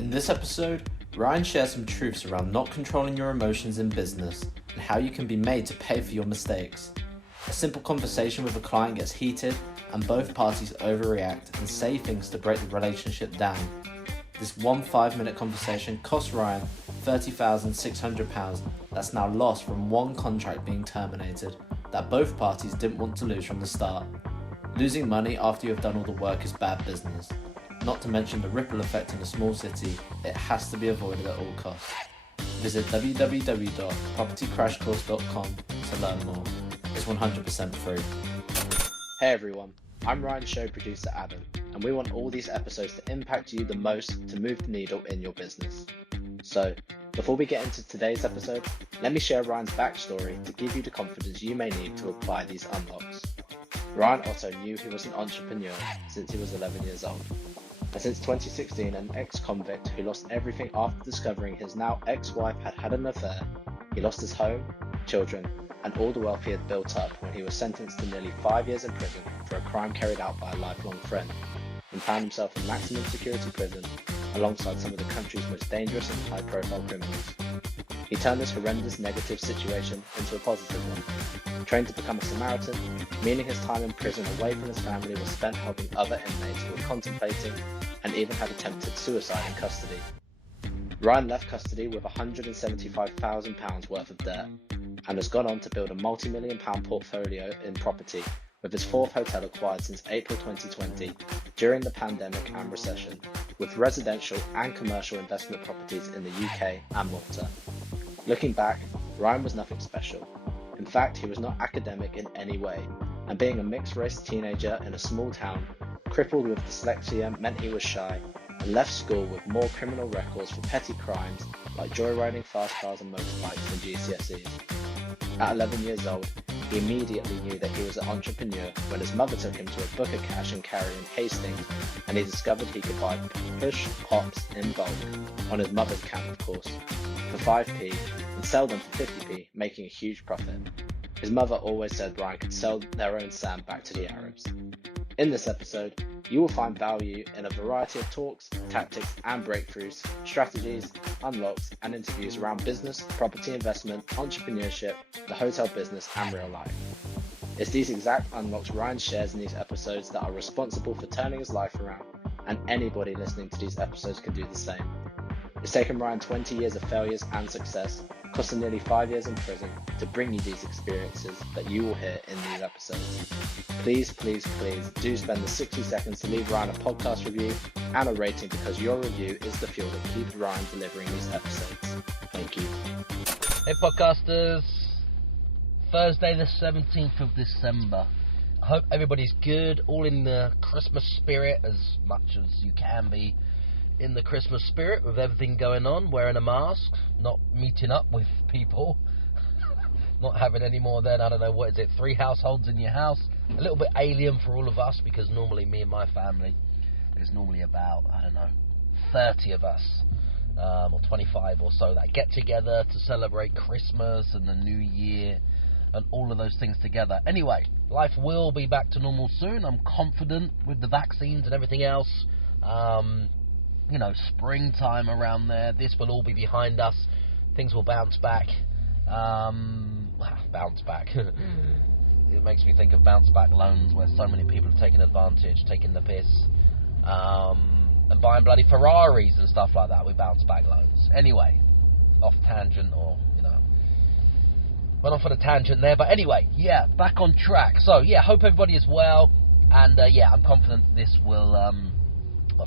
In this episode, Ryan shares some truths around not controlling your emotions in business and how you can be made to pay for your mistakes. A simple conversation with a client gets heated and both parties overreact and say things to break the relationship down. This 5-minute conversation cost Ryan £30,600 that's now lost from one contract being terminated that both parties didn't want to lose from the start. Losing money after you have done all the work is bad business. Not to mention the ripple effect in a small city, it has to be avoided at all costs. Visit www.propertycrashcourse.com to learn more. It's 100% free. Hey everyone, I'm Ryan's show producer Adam, and we want all these episodes to impact you the most to move the needle in your business. So, before we get into today's episode, let me share Ryan's backstory to give you the confidence you may need to apply these unlocks. Ryan Otto knew he was an entrepreneur since he was 11 years old. And since 2016, an ex-convict who lost everything after discovering his now ex-wife had an affair, he lost his home, children, and all the wealth he had built up when he was sentenced to nearly 5 years in prison for a crime carried out by a lifelong friend, and found himself in maximum security prison alongside some of the country's most dangerous and high-profile criminals. He turned this horrendous negative situation into a positive one, trained to become a Samaritan, meaning his time in prison away from his family was spent helping other inmates who were contemplating and even had attempted suicide in custody. Ryan left custody with £175,000 worth of debt and has gone on to build a multi-million-pound portfolio in property, with his fourth hotel acquired since April 2020 during the pandemic and recession, with residential and commercial investment properties in the UK and Malta. Looking back, Ryan was nothing special. In fact, he was not academic in any way, and being a mixed-race teenager in a small town, crippled with dyslexia meant he was shy, and left school with more criminal records for petty crimes like joyriding fast cars and motorbikes than GCSEs. At 11 years old, he immediately knew that he was an entrepreneur when his mother took him to a Booker Cash and Carry in Hastings, and he discovered he could buy push pops in bulk, on his mother's account of course, for 5p and sell them for 50p, making a huge profit. His mother always said Ryan could sell their own sand back to the Arabs. In this episode, you will find value in a variety of talks, tactics and breakthroughs, strategies, unlocks and interviews around business, property investment, entrepreneurship, the hotel business and real life. It's these exact unlocks Ryan shares in these episodes that are responsible for turning his life around, and anybody listening to these episodes can do the same. It's taken Ryan 20 years of failures and success, cost him nearly 5 years in prison, to bring you these experiences that you will hear in these episodes. Please do spend the 60 seconds to leave Ryan a podcast review and a rating, because your review is the fuel that keeps Ryan delivering these episodes. Thank you. Hey podcasters, Thursday the 17th of December. I hope everybody's good, all in the Christmas spirit as much as you can be in the Christmas spirit with everything going on, wearing a mask, not meeting up with people, not having any more than, 3 households in your house. A little bit alien for all of us, because normally me and my family, there's normally about, 30 of us, or 25 or so, that get together to celebrate Christmas and the New Year and all of those things together. Anyway, life will be back to normal soon. I'm confident with the vaccines and everything else. Springtime around there, this will all be behind us. Things will bounce back. Bounce back. It makes me think of bounce back loans, where so many people have taken advantage, taken the piss, and buying bloody Ferraris and stuff like that with bounce back loans. Anyway, off tangent, or went off on a tangent there, but anyway, back on track. So hope everybody is well, and I'm confident this will.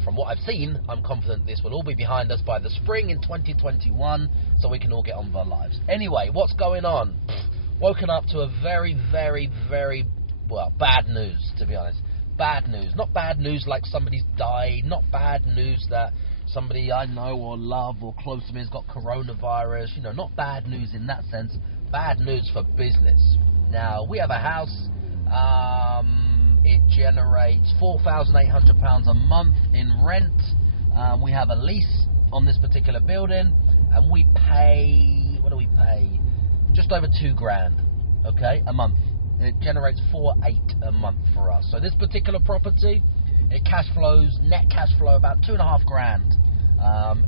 From what I've seen, I'm confident this will all be behind us by the spring in 2021, so we can all get on with our lives. Anyway, what's going on? Woken up to a very, very, very, bad news, to be honest. Bad news. Not bad news like somebody's died, not bad news that somebody I know or love or close to me has got coronavirus, not bad news in that sense. Bad news for business. Now, we have a house, it generates £4,800 a month in rent. We have a lease on this particular building, and we pay, what do we pay? Just over £2,000, okay, a month. It generates $4,800 a month for us. So this particular property, it cash flows, net cash flow about £2,500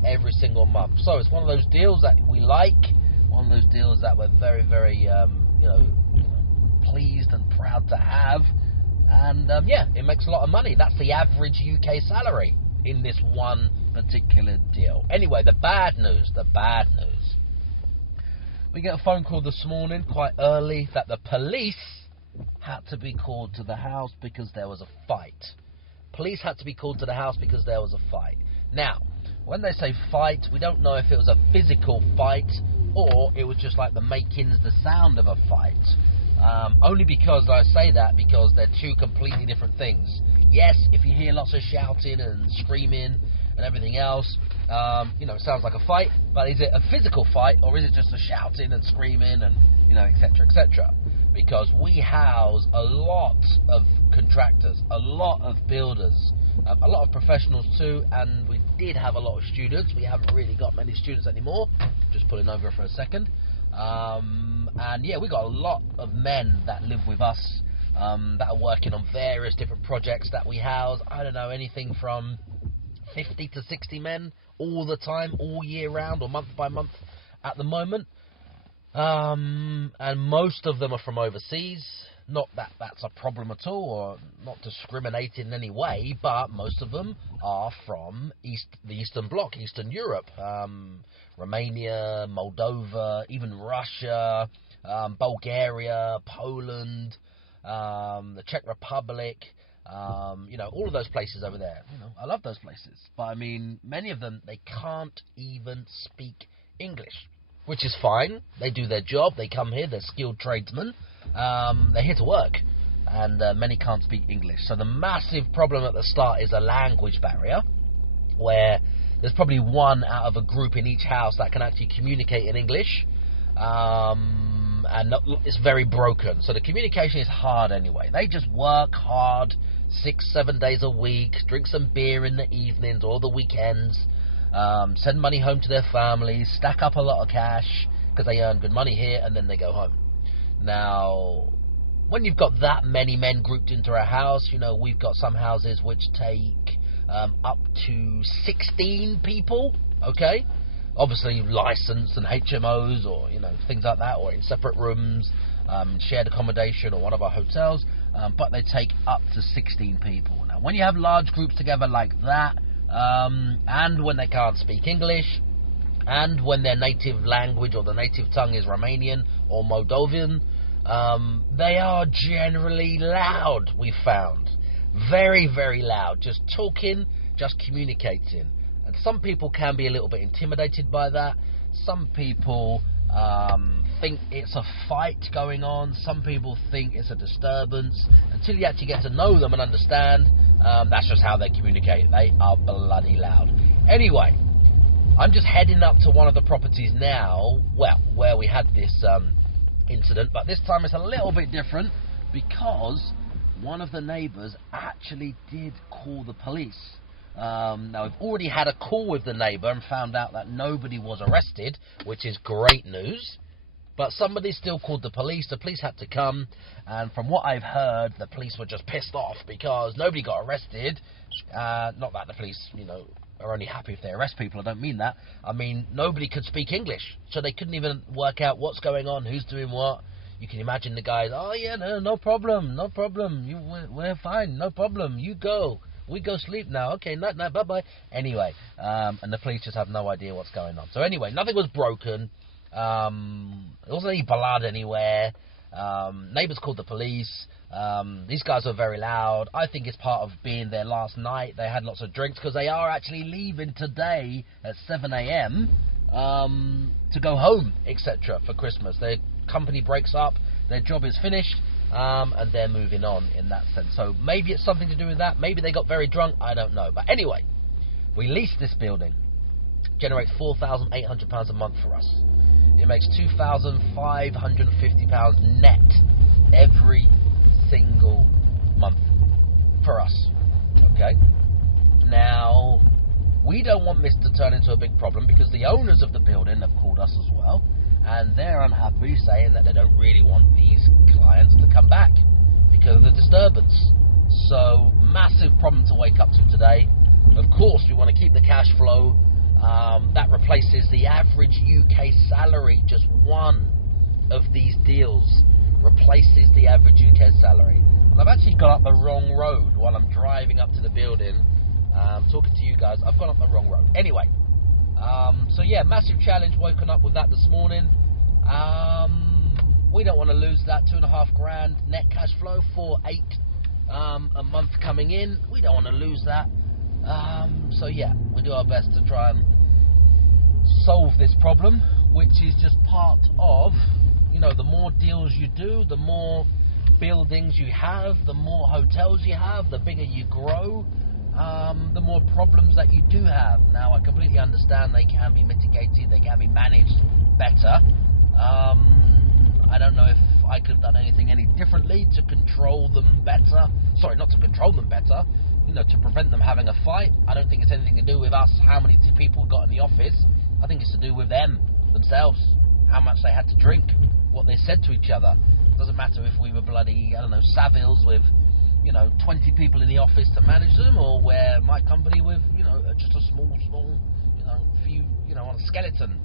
every single month. So it's one of those deals that we like, one of those deals that we're very, very, pleased and proud to have. And it makes a lot of money. That's the average UK salary in this one particular deal. Anyway, the bad news. We get a phone call this morning, quite early, that the police had to be called to the house because there was a fight. Police had to be called to the house because there was a fight. Now, when they say fight, we don't know if it was a physical fight or it was just like the makings, the sound of a fight. Only because I say that because they're two completely different things. Yes, if you hear lots of shouting and screaming and everything else, it sounds like a fight, but is it a physical fight or is it just a shouting and screaming and, etc., etc.? Because we house a lot of contractors, a lot of builders, a lot of professionals too, and we did have a lot of students. We haven't really got many students anymore. Just pulling over for a second. We got a lot of men that live with us, that are working on various different projects that we house. I don't know, anything from 50 to 60 men all the time, all year round, or month by month at the moment. And most of them are from overseas. Not that that's a problem at all, or not discriminating in any way, but most of them are from the Eastern Bloc, Eastern Europe, Romania, Moldova, even Russia, Bulgaria, Poland, the Czech Republic, all of those places over there. I love those places, but many of them, they can't even speak English, which is fine. They do their job, they come here, they're skilled tradesmen, they're here to work, and many can't speak English. So the massive problem at the start is a language barrier, where there's probably one out of a group in each house that can actually communicate in English, and it's very broken. So the communication is hard anyway. They just work hard 6-7 days a week, drink some beer in the evenings or the weekends, send money home to their families, stack up a lot of cash because they earn good money here, and then they go home. Now, when you've got that many men grouped into a house, we've got some houses which take up to 16 people, okay? Obviously licensed and HMOs or, things like that, or in separate rooms, shared accommodation or one of our hotels, but they take up to 16 people. Now, when you have large groups together like that, and when they can't speak English, and when their native language or the native tongue is Romanian or Moldovan, they are generally loud, we've found. Very, very loud. Just talking, just communicating. And some people can be a little bit intimidated by that. Some people think it's a fight going on. Some people think it's a disturbance. Until you actually get to know them and understand, that's just how they communicate. They are bloody loud. Anyway, I'm just heading up to one of the properties now, where we had this incident, but this time it's a little bit different because one of the neighbours actually did call the police. Now, we've already had a call with the neighbour and found out that nobody was arrested, which is great news. But somebody still called the police. The police had to come, and from what I've heard, the police were just pissed off because nobody got arrested. Not that the police, are only happy if they arrest people. I don't mean that. I mean, nobody could speak English, so they couldn't even work out what's going on, who's doing what. You can imagine the guys, no problem, we're fine, no problem, you go. We go sleep now. Okay, night, bye-bye. Anyway, and the police just have no idea what's going on. So anyway, nothing was broken. There wasn't any blood anywhere. Neighbours called the police. These guys were very loud. I think it's part of being there last night. They had lots of drinks because they are actually leaving today at 7 a.m. To go home, etc. for Christmas. Their company breaks up. Their job is finished. And they're moving on in that sense. So maybe it's something to do with that. Maybe they got very drunk. I don't know. But anyway, we leased this building. Generates £4,800 a month for us. It makes £2,550 net every single month for us. Okay? Now, we don't want this to turn into a big problem because the owners of the building have called us as well. And they're unhappy, saying that they don't really want these clients to come back because of the disturbance. So, massive problem to wake up to today. Of course, we want to keep the cash flow. That replaces the average UK salary. Just one of these deals replaces the average UK salary. And I've actually gone up the wrong road while I'm driving up to the building, talking to you guys. I've gone up the wrong road. Anyway, so yeah, massive challenge. Woken up with that this morning. We don't want to lose that $2,500 net cash flow for 8 a month coming in. We don't want to lose that. So yeah, we do our best to try and solve this problem, which is just part of, the more deals you do, the more buildings you have, the more hotels you have, the bigger you grow, the more problems that you do have. Now, I completely understand they can be mitigated, they can be managed better. I don't know if I could have done anything any differently to control them better. Sorry, not to control them better, to prevent them having a fight. I don't think it's anything to do with us, how many people got in the office. I think it's to do with them, themselves, how much they had to drink, what they said to each other. It doesn't matter if we were bloody, Savills with, 20 people in the office to manage them, or where my company with, just a small, few, on a skeleton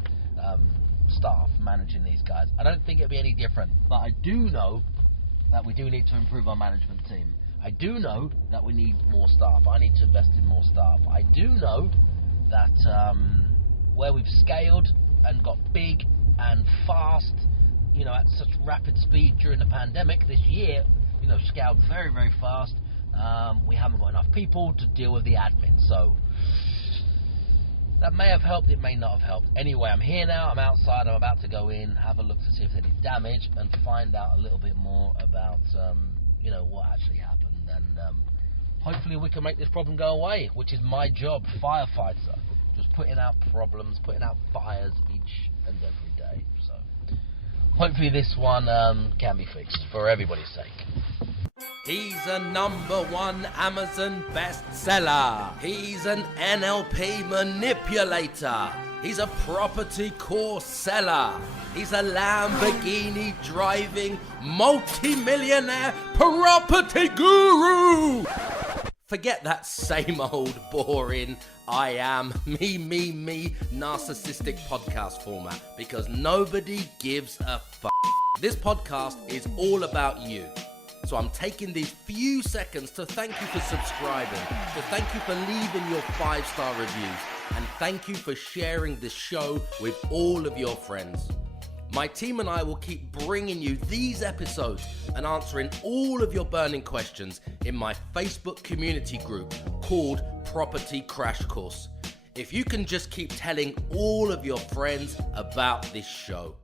staff managing these guys. I don't think it'd be any different, but I do know that we do need to improve our management team. I do know that we need more staff. I need to invest in more staff. I do know that where we've scaled and got big and fast, at such rapid speed during the pandemic this year, scaled very, very fast. We haven't got enough people to deal with the admin. So that may have helped, it may not have helped. Anyway, I'm here now, I'm outside, I'm about to go in, have a look to see if there's any damage, and find out a little bit more about, what actually happened. And hopefully we can make this problem go away, which is my job, firefighter. Just putting out problems, putting out fires each and every day. So hopefully this one can be fixed for everybody's sake. He's a #1 Amazon bestseller. He's an NLP manipulator. He's a property course seller. He's a Lamborghini driving multi-millionaire property guru. Forget that same old boring I am me narcissistic podcast format, because nobody gives a fuck. This podcast is all about you. So I'm taking these few seconds to thank you for subscribing, to thank you for leaving your 5-star reviews, and thank you for sharing this show with all of your friends. My team and I will keep bringing you these episodes and answering all of your burning questions in my Facebook community group called Property Crash Course. If you can just keep telling all of your friends about this show.